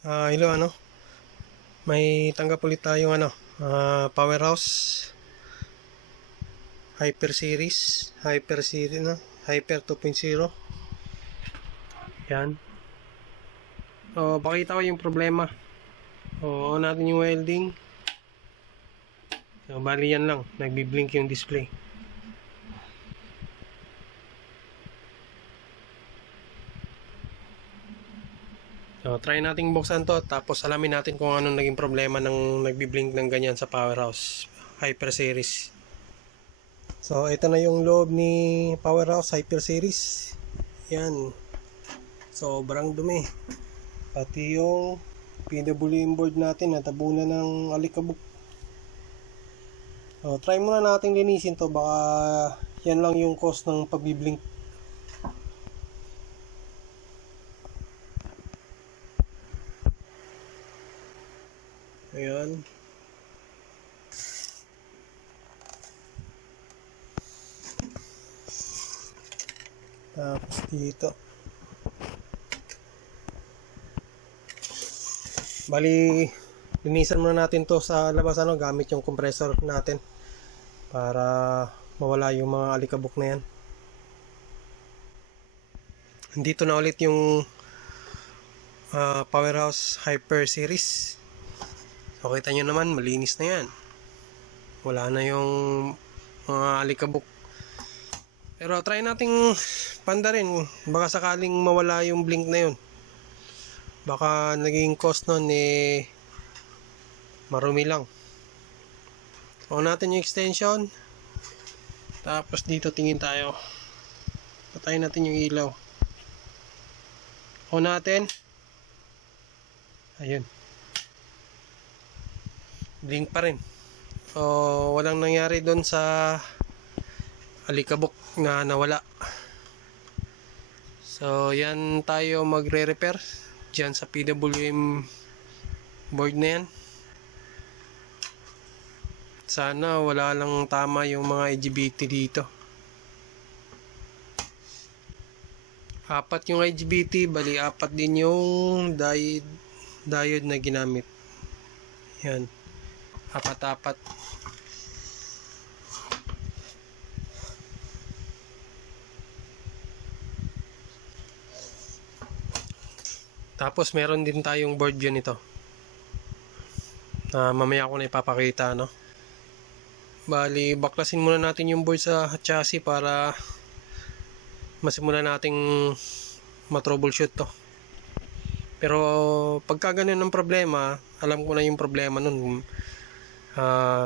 Hello, may tanggap ulit tayong Powerhouse Hyper Series, Hyper 2.0. Yan. Pakita ko yung problema. On natin yung welding. Bali yan lang, nagbi-blink yung display. Try nating buksan to, tapos alamin natin kung anong naging problema ng nagbi-blink ng ganyan sa Powerhouse Hyper Series. So, ito na yung loob ni Powerhouse Hyper Series. Yan. Sobrang dumi. Pati yung PWM board natin natabunan ng alikabok. Try muna natin linisin to, baka yan lang yung cause ng pagbi-blink. Ayan. Tapos dito. Bali, linisan muna natin to sa labas gamit yung compressor natin para mawala yung mga alikabok na yan. Dito na ulit yung Powerhouse Hyper Series. So, kita nyo naman, malinis na yan. Wala na yung mga alikabok. Pero try nating pandarin. Baka sakaling mawala yung blink na yun. Baka naging cause nun marumi lang. On natin yung extension. Tapos dito tingin tayo. Patayin natin yung ilaw. On natin. Ayun. Blink pa rin. Walang nangyari doon sa alikabok na nawala. So, yan tayo magre-repair dyan sa PWM board na yan. Sana wala lang tama yung mga IGBT dito. 4 yung IGBT, bali 4 din yung diode na ginamit. Yan. 4. Tapos meron din tayong board yun ito. Mamaya ko na ipapakita, Bali, baklasin muna natin yung board sa chassis para masimulan nating matroubleshoot to. Pero pagka ganun ang problema, alam ko na yung problema nun.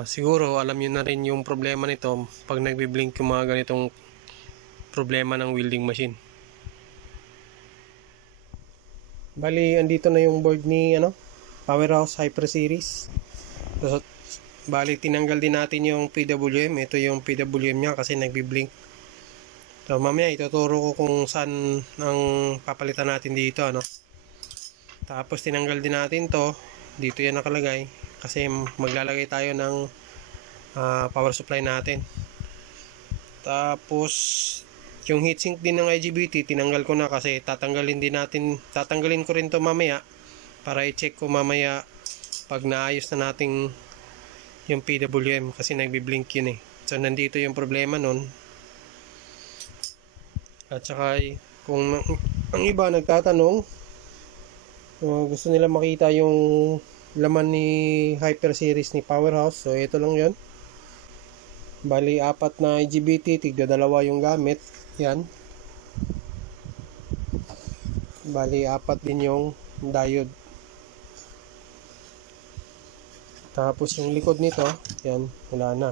Siguro alam nyo na rin yung problema nito pag nagbi-blink yung mga ganitong problema ng welding machine. Bali, andito na yung board ni Powerhouse Hyper Series. So, bali, tinanggal din natin yung PWM. Ito yung PWM nya kasi nagbi-blink. So, mamaya ituturo ko kung saan ang papalitan natin dito, Tapos tinanggal din natin to. Dito yan nakalagay kasi maglalagay tayo ng power supply natin. Tapos yung heatsink din ng IGBT tinanggal ko na kasi tatanggalin ko rin to mamaya para i-check ko mamaya pag naayos na natin yung PWM kasi nagbi-blink yun So nandito yung problema nun. At saka kung ang iba nagtatanong, gusto nila makita yung laman ni Hyper Series ni Powerhouse. So ito lang yun. Bali 4 na IGBT, tigda 2 yung gamit. Yan. Bali 4 din yung diode. Tapos yung likod nito, yan, wala na.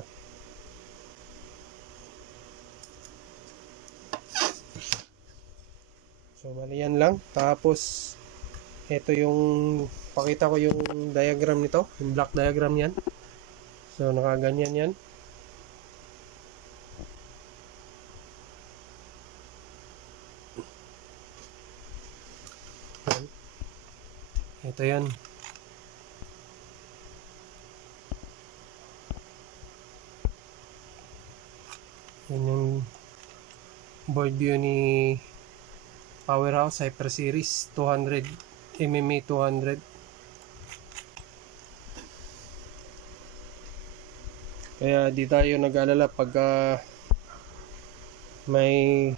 So bali yan lang. Tapos ito yung pakita ko yung diagram nito, yung block diagram yan. So nakaganyan yan. Ito yan. Yan yung board view ni Powerhouse Hyper Series 200 MMA 200. Kaya di tayo nag-alala pag may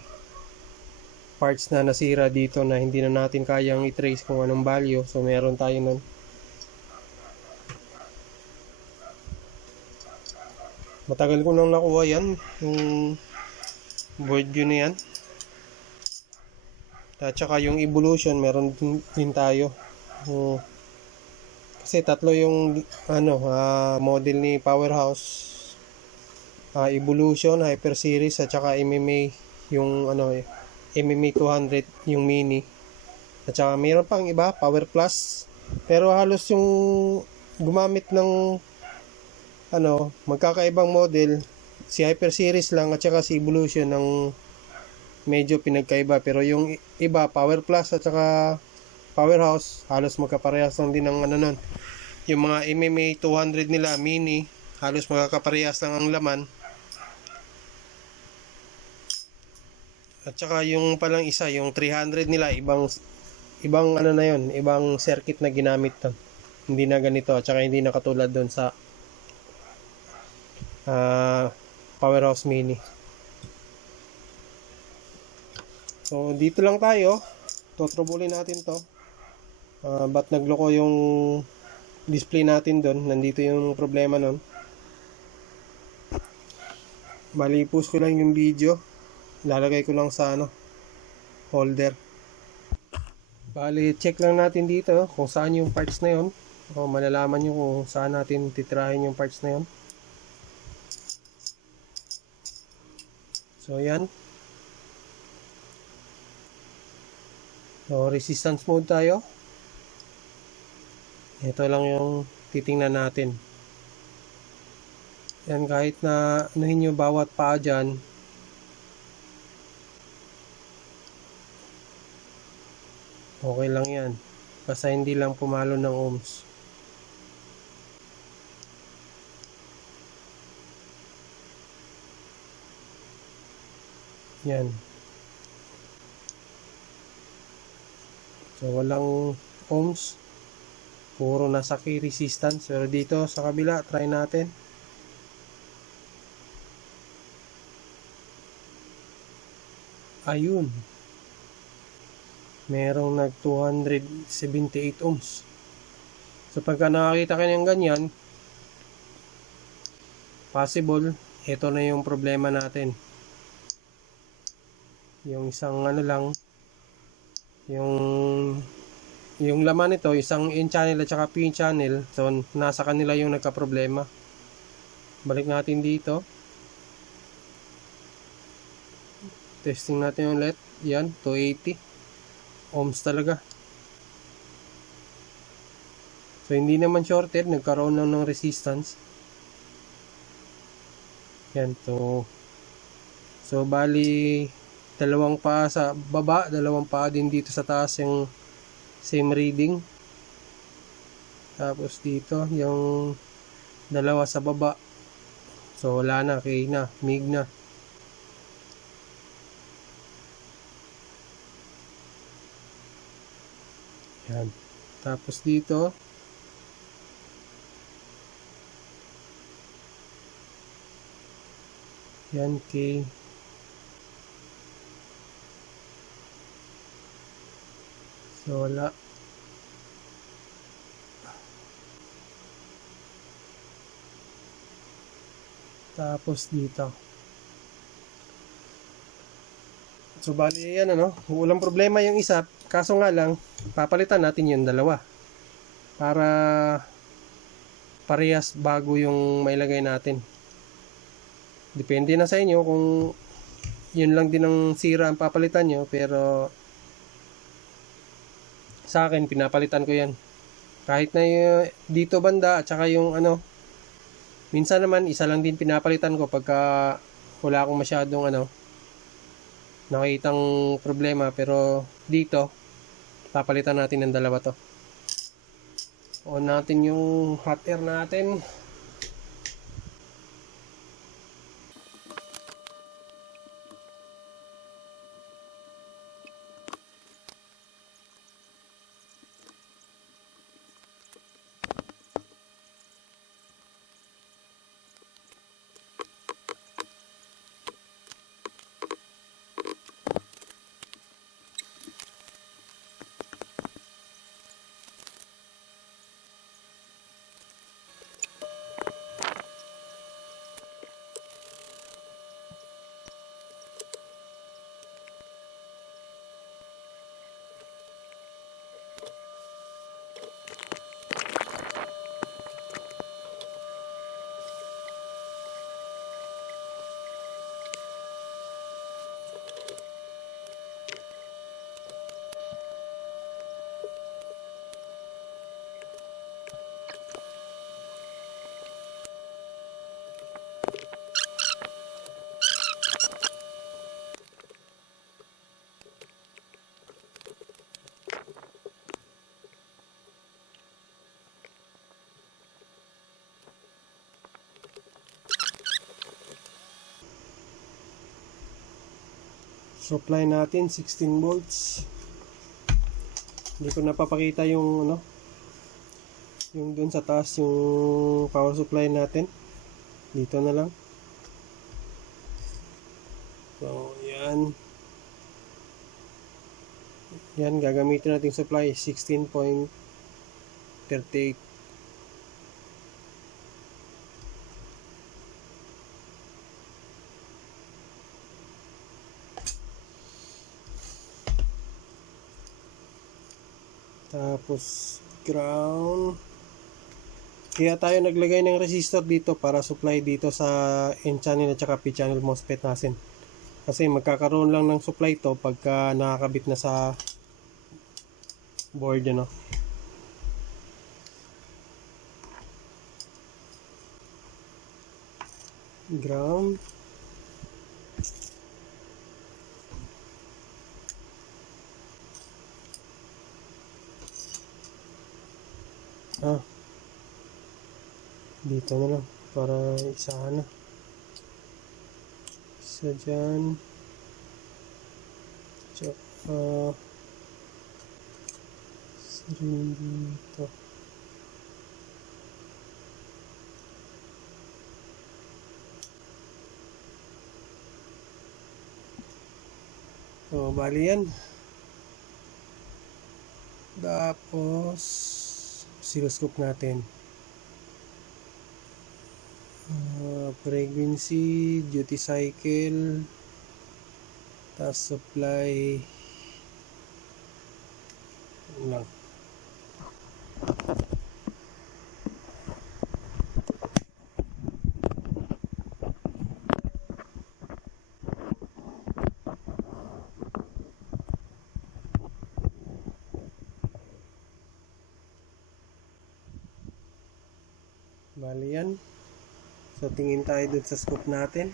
parts na nasira dito na hindi na natin kayang i-trace kung anong value. So meron tayo nun. Matagal ko nang nakuha yan, yung board yun na yan. At saka yung evolution meron din tayo. Kasi tatlo yung model ni Powerhouse. Evolution, Hyper Series at saka MMA yung MMA 200 yung mini. At saka mayroon pang iba, Power Plus. Pero halos yung gumamit ng magkakaibang model, si Hyper Series lang at saka si Evolution ng medyo pinagkaiba. Pero yung iba, Power Plus at saka Powerhouse, halos magkaparehas lang din ng nun. Yung mga MMA 200 nila, mini, halos magkakaparehas lang ang laman. At saka yung palang isa, yung 300 nila, ibang ibang circuit na ginamit to. Hindi na ganito, at saka hindi na katulad doon sa Powerhouse mini. So dito lang tayo, tutrubulin natin to. Ba't nagloko yung display natin doon? Nandito yung problema nun. Bali, post ko lang yung video. Lalagay ko lang sa holder. Bali, check lang natin dito kung saan yung parts na yun. O malalaman nyo kung saan natin titirahin yung parts na yun. So yan. So resistance mode tayo. Ito lang yung titingnan natin. Yan, kahit na anuhin nyo bawat paa dyan, okay lang yan. Basta hindi lang pumalo ng ohms. Yan. So walang ohms. Puro nasa key resistance. Pero dito sa kabila, try natin. Ayun. Merong nag 278 ohms. So pagka nakakita kayo ng ganyan, possible ito na yung problema natin. Yung isang lang, yung laman nito, isang in channel at saka P channel, so nasa kanila yung nagka-problema. Balik natin dito. Testing natin yung LED. Yan, 280 ohms talaga. So hindi naman shorted, nagkaroon lang ng resistance. Yan to. So bali dalawang paa sa baba, dalawang paa din dito sa taas yung same reading. Tapos dito yung dalawa sa baba. So wala na, okay na, mig na. Yan. Tapos dito yan, okay. So wala. Tapos dito. So bali yan walang problema yung isa, kaso nga lang papalitan natin yung dalawa para parehas bago yung mailagay natin. Depende na sa inyo kung yun lang din ang sira ang papalitan nyo, pero sa akin pinapalitan ko yan. Kahit na dito banda at saka yung minsan naman isa lang din pinapalitan ko pagka wala akong masyadong nakitang problema, pero dito papalitan natin ng dalawa to. On natin yung hot air natin. Supply natin 16 volts. Hindi ko napapakita yung ano, yung dun sa taas yung power supply natin. Dito na lang. So, yan. Yan, gagamitin natin supply 16.38. Tapos ground. Kaya tayo naglagay ng resistor dito para supply dito sa N channel at saka P channel MOSFET natin. Kasi magkakaroon lang ng supply to pagka nakakabit na sa board, ano. Ground. Dito na lang para isahan na. Isa dyan. Tsaka isa rin dito. So, bali yan. Tapos oscilloscope natin. Frequency, duty cycle, tapos supply lang. Bali yan. So, tingin tayo dun sa scope natin.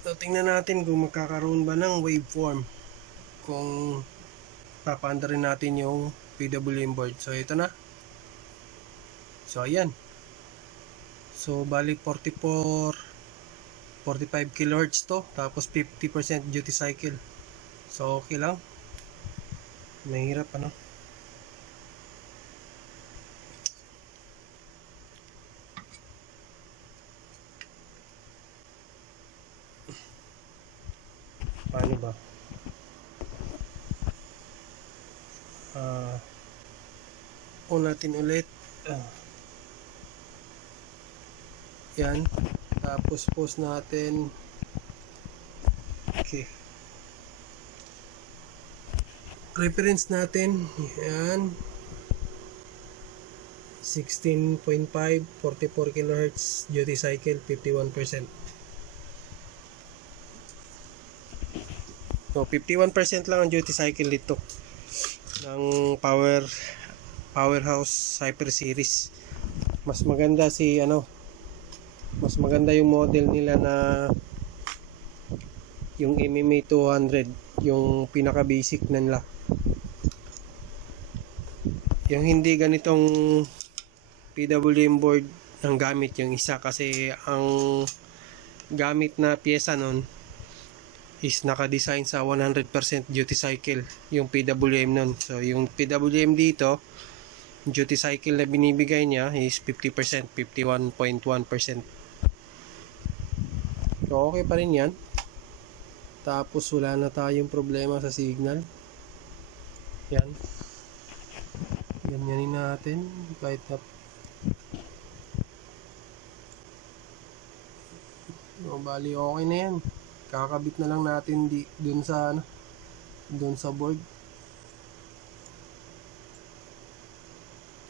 So, tingnan natin kung magkakaroon ba ng waveform. Kung papaandarin natin yung PWM board. So, ito na. So, ayan. So, bali 45 kHz to. Tapos 50% duty cycle. So, okay lang. Mahirap, ano. Paano ba? On natin ulit. Yan. Tapos pause natin. Okay. Reference natin. Yan. 16.5, 44 kHz, duty cycle 51%. So 51% lang ang duty cycle dito ng Powerhouse Hyper Series. Mas maganda mas maganda yung model nila na yung MMA 200, yung pinaka basic na nila. Yung hindi ganitong PWM board ang gamit yung isa, kasi ang gamit na pyesa nun is naka-design sa 100% duty cycle yung PWM nun. So yung PWM dito, duty cycle na binibigay niya is 50%, 51.1%. So okay pa rin yan. Tapos wala na tayong problema sa signal. Yan. Ganyanin natin kahit na bali okay na yan. Kakabit na lang natin dun sa board.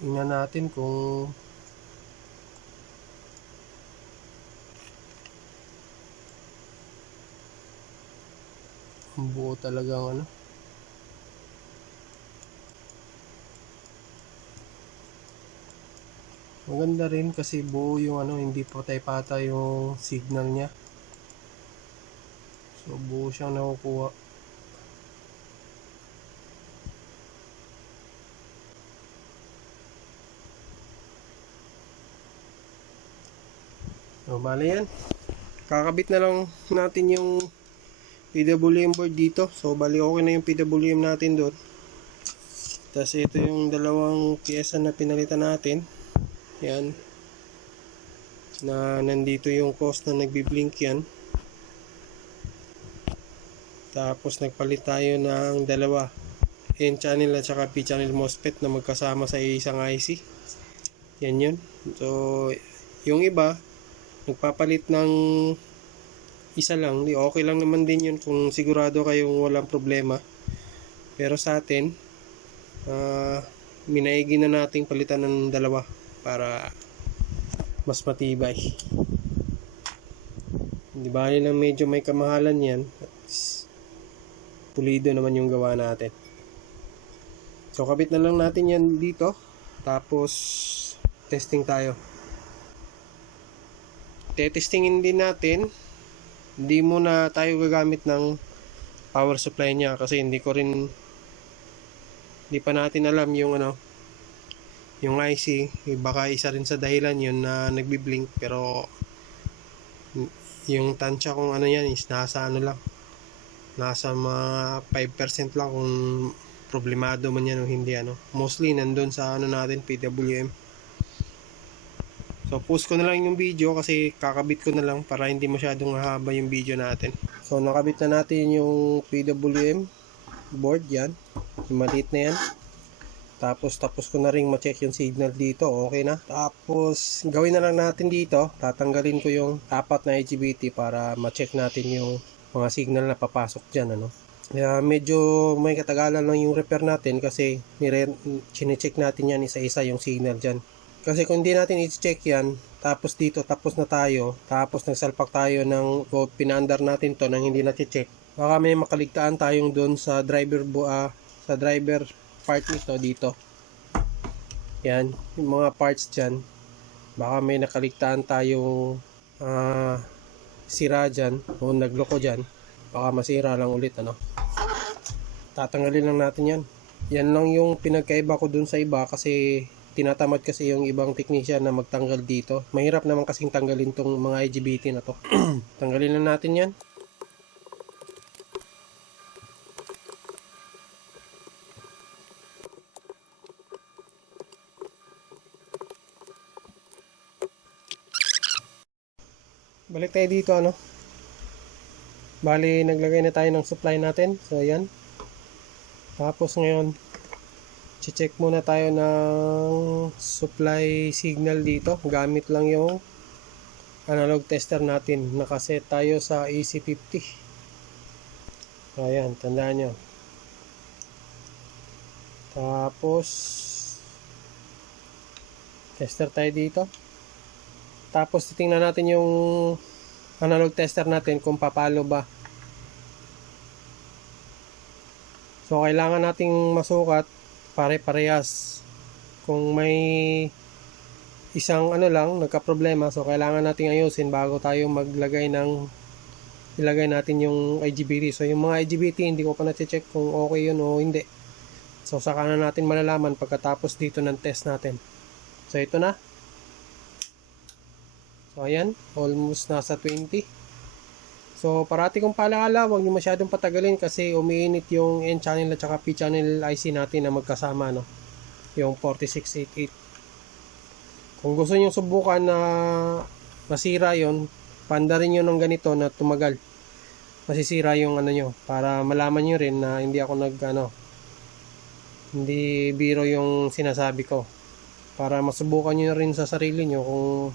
Tingnan natin kung buo talagang maganda rin kasi buo yung hindi patay-patay yung signal niya. So buo siyang nakukuha. So, bale yan. Kakabit na lang natin yung PWM board dito. So, bali okay na yung PWM natin doon. Tapos ito yung dalawang pyesa na pinalitan natin. Yan. Na nandito yung cost na nagbi-blink yan. Tapos nagpalit tayo ng dalawa. N-channel at saka P-channel MOSFET na magkasama sa isang IC. Yan yun. So, yung iba, nagpapalit ng isa lang. Okay lang naman din yun kung sigurado kayong walang problema. Pero sa atin, minaigi na nating palitan ng dalawa para mas matibay. Hindi ba lang medyo may kamahalan yan. Pulido naman yung gawa natin. So, kabit na lang natin yan dito. Tapos, testing tayo. Testingin din natin. Hindi muna tayo gagamit ng power supply niya kasi hindi pa natin alam yung yung IC. Baka isa rin sa dahilan yun na nagbi-blink, pero yung tansya kung yan is nasa nasa mga 5% lang kung problemado man yan o hindi mostly nandun sa natin PWM. So post ko na lang yung video kasi kakabit ko na lang para hindi masyadong haba yung video natin. So nakabit na natin yung PWM board yan, yung maliit na yan. Tapos ko na rin ma-check yung signal dito, okay na. Tapos gawin na lang natin dito, tatanggalin ko yung 4 na IGBT para ma-check natin yung mga signal na papasok dyan Kaya medyo may katagalan lang yung repair natin kasi chine-check natin yan isa-isa yung signal dyan. Kasi kung hindi natin i-check yan, tapos dito tapos na tayo, tapos nagsalpak tayo pinaandar natin to nang hindi na-check, baka may makaligtaan tayong doon sa driver part nito dito. Yan, yung mga parts dyan, baka may nakaligtaan tayong sira dyan o nagloko dyan, baka masira lang ulit tatanggalin lang natin yan. Yan lang yung pinagkaiba ko dun sa iba kasi tinatamad kasi yung ibang technician na magtanggal dito. Mahirap naman kasing tanggalin tong mga IGBT na to. Tanggalin lang natin yan. Balik tayo dito Bali naglagay na tayo ng supply natin. So ayan. Tapos ngayon check muna tayo ng supply signal dito. Gamit lang yung analog tester natin. Nakaset tayo sa AC50. Ayan, tandaan nyo. Tapos tester tayo dito. Tapos titingnan natin yung analog tester natin kung papalo ba. So kailangan nating masukat pare-parehas. Kung may isang lang nagka-problema, so kailangan nating ayusin bago tayo ilagay natin yung IGBT. So yung mga IGBT hindi ko pa na-check kung okay yun o hindi. So saka na natin malalaman pagkatapos dito ng test natin. So ito na. So ayan, almost nasa 20. So parati kong paalala, huwag niyo masyadong patagalin kasi umiinit yung N-channel at saka P-channel IC natin na magkasama yung 4688. Kung gusto niyo subukan na masira yon, pandarin niyo ng ganito na tumagal. Masisira yung nyo para malaman niyo rin na hindi ako hindi biro yung sinasabi ko. Para masubukan niyo rin sa sarili niyo kung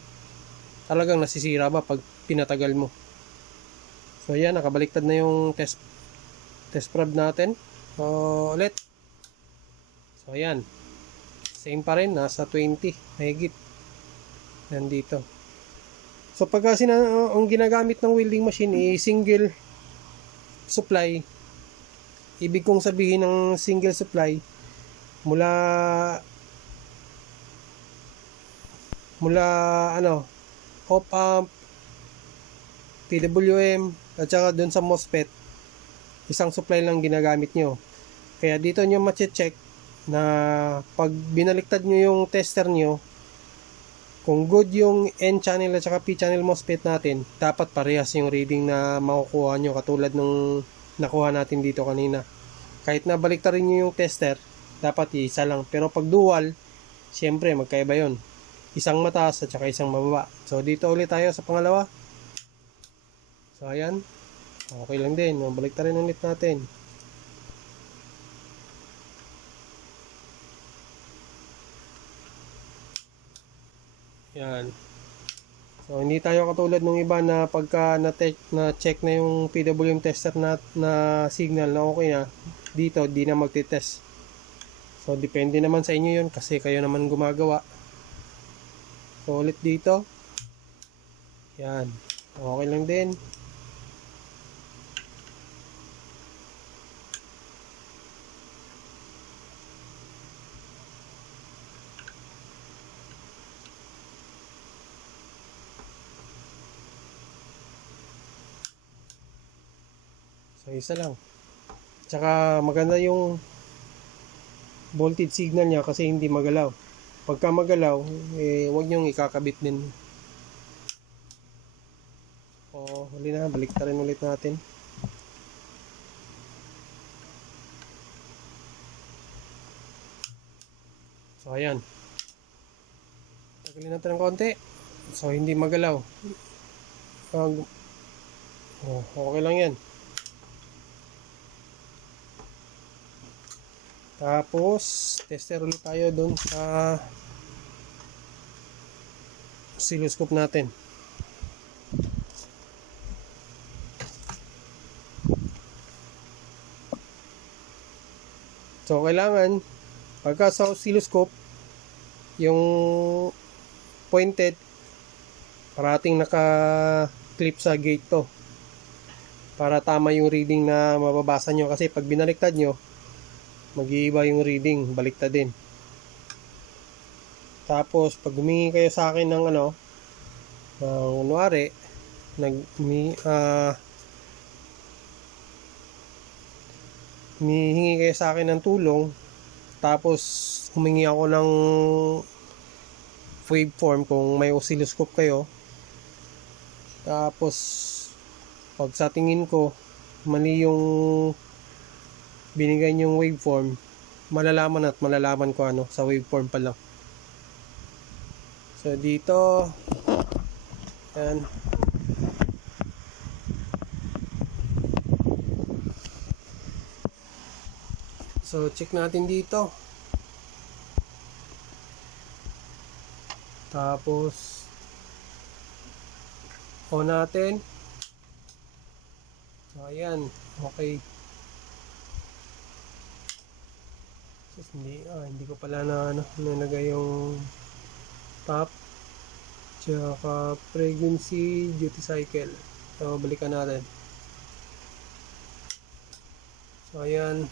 talagang nasisira ba pag pinatagal mo. So yan, nakabaliktad na yung test probe natin. So ulit. So ayan. Same pa rin, nasa 20 mahigit. Nandito. So pag ang ginagamit ng welding machine is single supply. Ibig kong sabihin ng single supply mula op-amp, PWM at saka dun sa MOSFET, isang supply lang ginagamit nyo. Kaya dito nyo ma-check na pag binaliktad nyo yung tester nyo, Kung good yung N channel at saka P channel MOSFET natin, dapat parehas yung reading na makukuha nyo katulad nung nakuha natin dito kanina. Kahit na baliktarin nyo yung tester, dapat isa lang. Pero pag dual, siyempre magkaiba yon. Isang mataas at saka isang mababa. So dito ulit tayo sa pangalawa. So ayan. Okay lang din. Baliktarin ulit natin. Yan. So hindi tayo katulad ng iba na pagka na-check na yung PWM tester na signal na okay na, dito di na magte-test. So depende naman sa inyo yun kasi kayo naman gumagawa. So ulit dito. Yan. Okay lang din. So isa lang. Tsaka maganda yung voltage signal niya kasi hindi magalaw. Pagka magalaw, huwag niyong ikakabit din. O, huli na, baliktarin ulit natin. So ayan. Tagalin natin ng konti. So hindi magalaw. Okay lang yan. Tapos, tester ulit tayo doon sa oscilloscope natin. So, kailangan, pagka sa oscilloscope, yung pointed, parating naka-clip sa gate to. Para tama yung reading na mababasa nyo. Kasi pag binaliktad nyo, mag-iiba yung reading, baliktad din. Tapos pag humingi kayo sa akin ng kunwari humihingi kayo sa akin ng tulong, tapos humingi ako ng waveform kung may oscilloscope kayo, tapos pag sa tingin ko mali yung binigay niyong waveform, malalaman ko sa waveform pa lang. So dito, yan. So check natin dito. Tapos on natin. So ayan, okay. Hindi ko pala nalagay yung top tsaka frequency, duty cycle. So balikan natin. So ayan,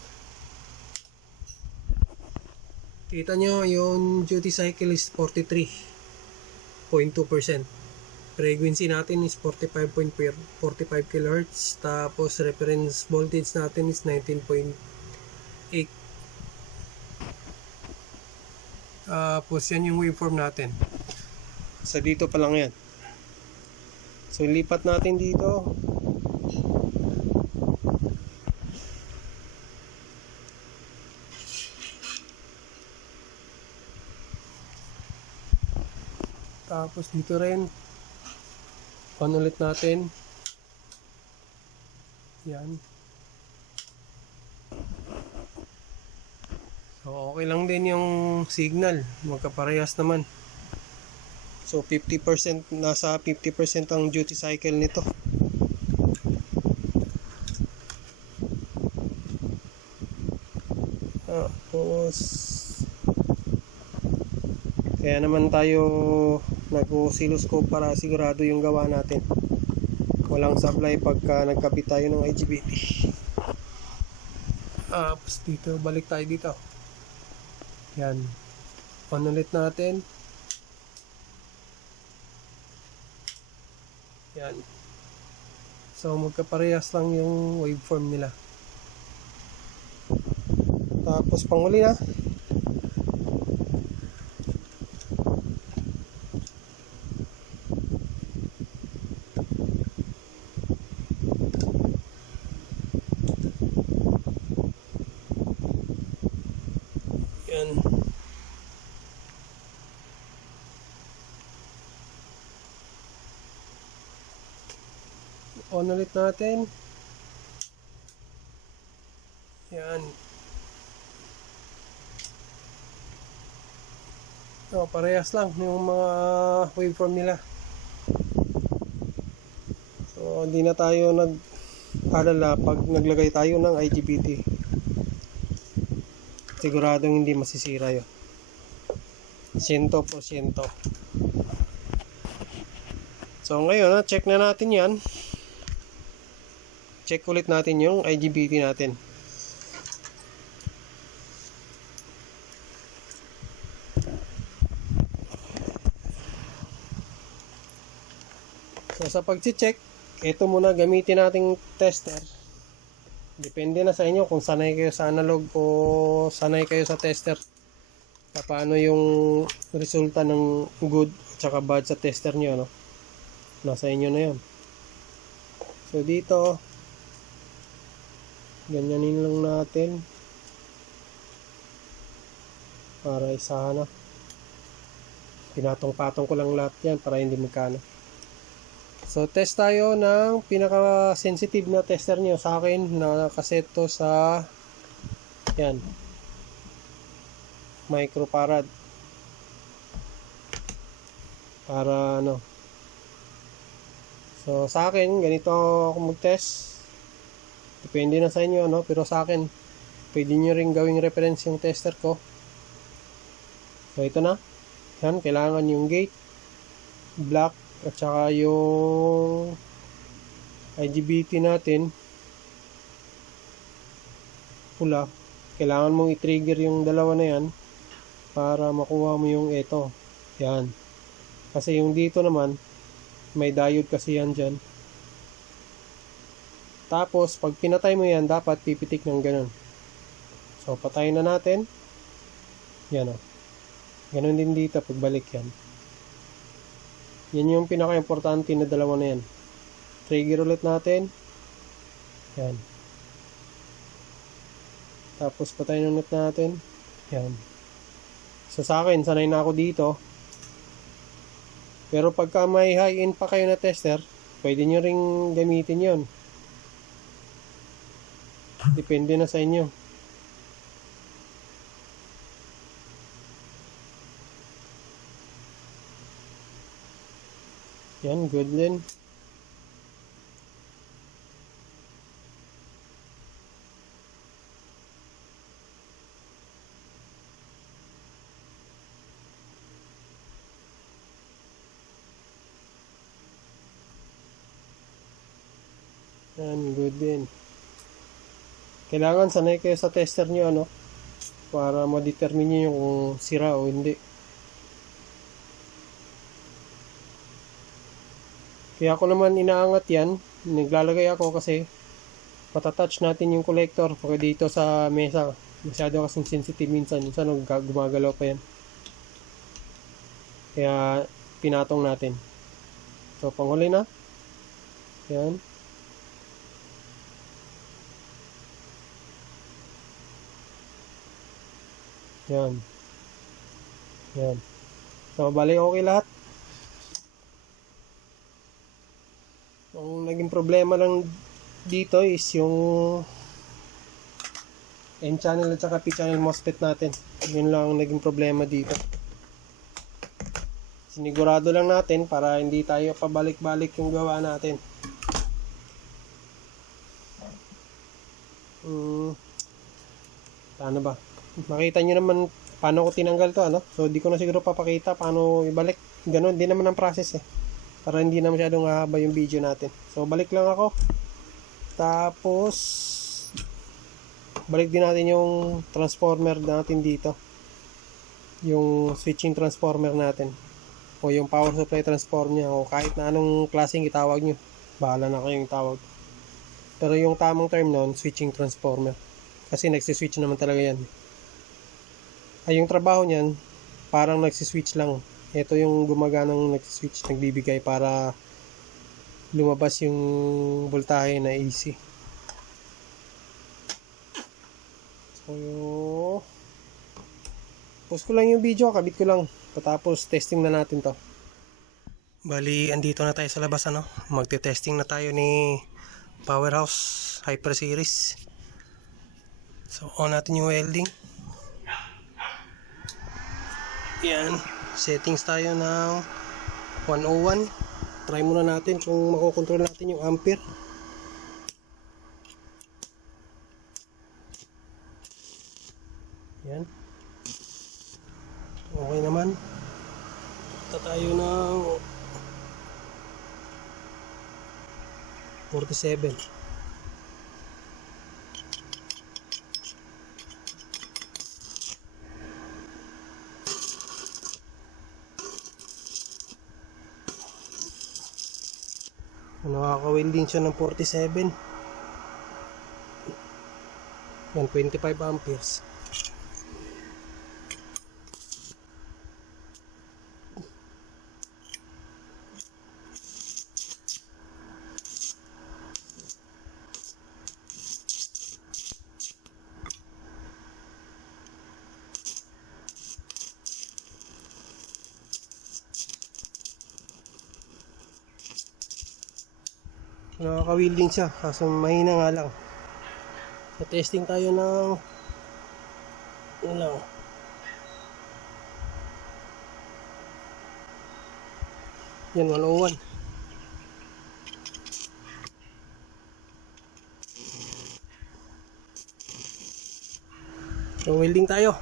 kita nyo yung duty cycle is 43.2%. Frequency natin is 45.45 kHz. Tapos reference voltage natin is 19.8. Tapos yan yung waveform natin. So dito pa lang yan. So lipat natin dito. Tapos dito rin. On ulit natin. Yan. So okay lang din yung signal, magkaparehas naman. So 50%, nasa 50% ang duty cycle nito. Tapos kaya naman tayo nag-oscilloscope para sigurado yung gawa natin. Walang supply pagka nagkapit tayo ng IGBT. Tapos dito, balik tayo dito. Yan. On ulit natin. Yan. So magkaparehas lang yung waveform nila. Tapos panghuli na. Yan. On ulit natin. Yan. Oh, parehas lang yung mga waveform nila. So, hindi na tayo nag-alala pag naglagay tayo ng IGBT. Siguradong hindi masisira yun. 100%. So, ngayon, check na natin yan. Check ulit natin yung IGBT natin. So, sa pag-check, ito muna gamitin nating tester. Depende na sa inyo kung sanay kayo sa analog o sanay kayo sa tester. Paano yung resulta ng good at saka bad sa tester nyo, no? Nasa inyo na yun. So, dito, ganyanin lang natin para isahan na. Pinatong-patong ko lang lahat yan para hindi magkano. So, test tayo ng pinaka-sensitive na tester nyo. Sa akin, nakaset to sa yan, microfarad. Para ano. So, sa akin, ganito ako mag-test. Depende na sa inyo, no? Pero sa akin, pwede nyo rin gawing reference yung tester ko. So, ito na. Yan, kailangan yung gate, black, at saka yung IGBT natin pula. Kailangan mong i-trigger yung dalawa na yan para makuha mo yung ito. Yan. Kasi yung dito naman may diode kasi yan dyan. Tapos pag pinatay mo yan, dapat pipitik ng ganun. So patayin na natin. Yan o. Ganun din dito pagbalik yan. Yan yung pinaka-importante na dalawa na yan. Trigger ulit natin. Yan. Tapos patayin ulit natin. Yan. So sa akin, sanay na ako dito. Pero pagka may high-end pa kayo na tester, pwede nyo ring gamitin yon. Depende na sa inyo. Yan, good din. Yan, good din. Kailangan sanay kayo sa tester nyo, ano, para ma-determine nyo kung sira o hindi. Kaya ako naman inaangat yan. Naglalagay ako kasi matatouch natin yung collector pag dito sa mesa. Masyado kasing sensitive minsan. Minsan gumagalaw pa yan. Kaya pinatong natin. So panghuli na. Yan. Yan. Yan. So bali okay lahat. Ang naging problema lang dito is yung N-channel at saka P-channel MOSFET natin. Yun lang ang naging problema dito. Sinigurado lang natin para hindi tayo pabalik-balik yung gawa natin. Paano ba? Makita nyo naman paano ko tinanggal to, ano? So di ko na siguro papakita paano ibalik. Ganon din naman ang process eh. Para hindi na masyadong haba yung video natin. So, balik lang ako. Tapos, balik din natin yung transformer natin dito. Yung switching transformer natin. O yung power supply transformer niya. O kahit na anong klaseng itawag nyo. Bahala na kayong tawag. Pero yung tamang term nun, switching transformer. Kasi nagsiswitch naman talaga yan. Ay, yung trabaho niyan, parang nagsiswitch lang. Ito yung gumaganang nag-switch, nagbibigay para lumabas yung voltahe na AC. So, Post ko lang yung video, kabit ko lang. Patapos testing na natin to. Bali, andito na tayo sa labas, ano. Magte-testing na tayo ni Powerhouse Hyper Series. So, on natin yung welding. Yan. Settings tayo ng 101. Try muna natin kung makokontrol natin yung ampere. Yan. Okay naman. Punta tayo ng 47. Nakaka-welding siya ng 47. Yan, 25 amperes. Nakaka-welding siya, kaso mahina nga lang. So, testing tayo ng ano lang, yan, 101. So, welding tayo.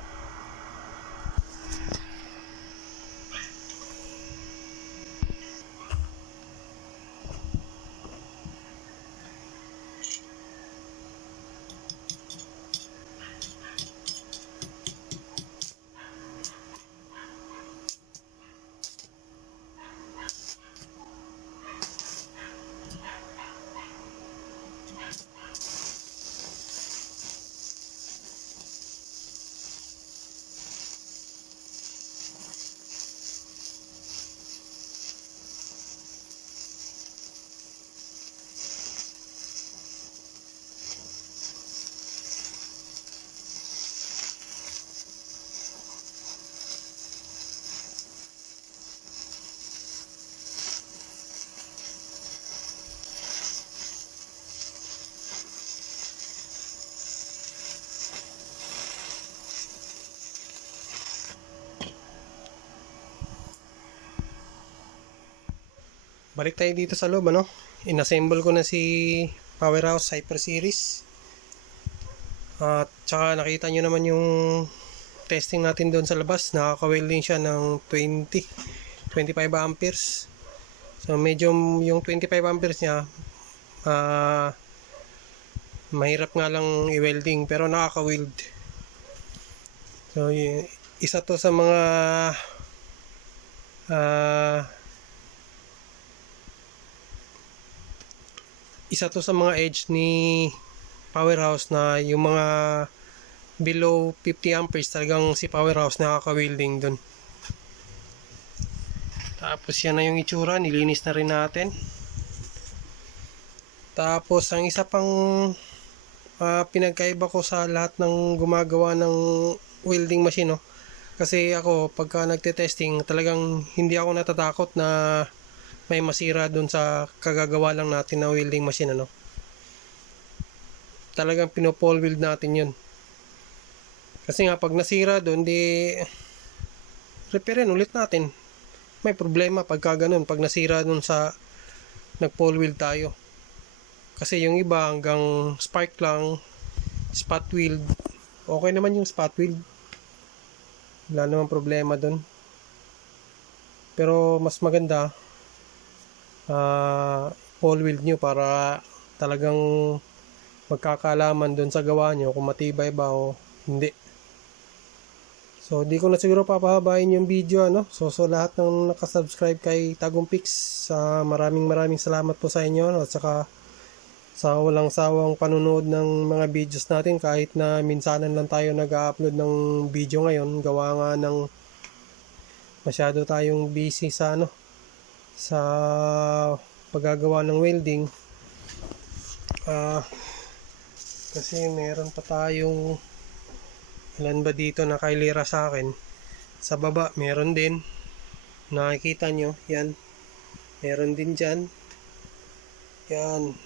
Balik tayo dito sa loob, ano? Inassemble ko na si Powerhouse Hyper Series. At saka nakita nyo naman yung testing natin doon sa labas. Nakaka-welding siya ng 25 amperes. So medyo yung 25 amperes niya mahirap nga lang i-welding, pero nakaka-weld. So isa to sa mga edge ni Powerhouse na yung mga below 50 amperes talagang si Powerhouse nakaka-welding dun. Tapos yan na yung itsura, nilinis na rin natin. Tapos ang isa pang pinagkaiba ko sa lahat ng gumagawa ng welding machine, no? Kasi ako pagka nagte-testing talagang hindi ako natatakot na may masira dun sa kagagawa lang natin na welding machine, ano. Talagang pinopole weld natin yun. Kasi nga pag nasira dun, di repairin ulit natin. May problema pagka ganun, pag nasira dun sa nag-pole weld tayo. Kasi yung iba hanggang spark lang, spot weld. Okay naman yung spot weld. Wala namang problema dun. Pero mas maganda pole weld nyo para talagang magkakaalaman dun sa gawa nyo kung matibay ba o hindi. So di ko na siguro papahabain yung video, ano. So lahat ng nakasubscribe kay Tagumpix, maraming salamat po sa inyo, at saka sa walang sawang panunood ng mga videos natin, kahit na minsanan lang tayo nag-upload ng video ngayon, gawa nga ng masyado tayong busy sa sa paggagawa ng welding. Kasi meron pa tayong ilan ba dito na kailira sa akin. Sa baba, meron din. Nakikita nyo, yan. Meron din dyan. Yan.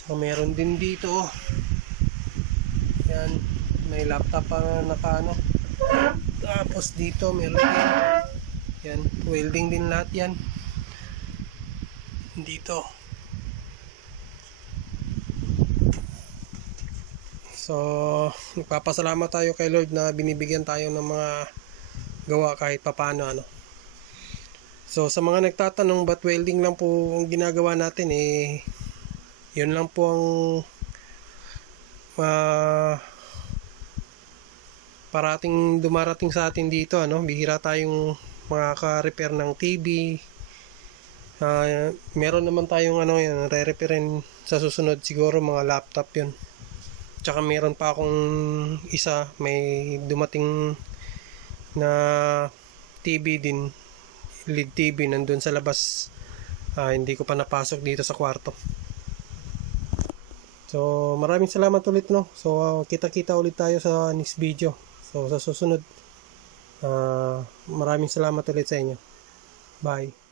Tsaka meron din dito. Yan. May laptop pa naka ano. Tapos dito, meron din. Yan. Welding din lahat yan. Dito. So, nagpapasalamat tayo kay Lord na binibigyan tayo ng mga gawa kahit papano ano. So, sa mga nagtatanong ba't welding lang po ang ginagawa natin yun lang po ang parating dumarating sa atin dito ano. Bihira tayong makaka-repair ng TV. Meron naman tayong ano yan, re-repairin sa susunod siguro mga laptop yun. Tsaka meron pa akong isa, may dumating na TV din, LED TV nandun sa labas. Hindi ko pa napasok dito sa kwarto. So maraming salamat ulit no. So kita-kita ulit tayo sa next video. So sa susunod, maraming salamat ulit sa inyo. Bye.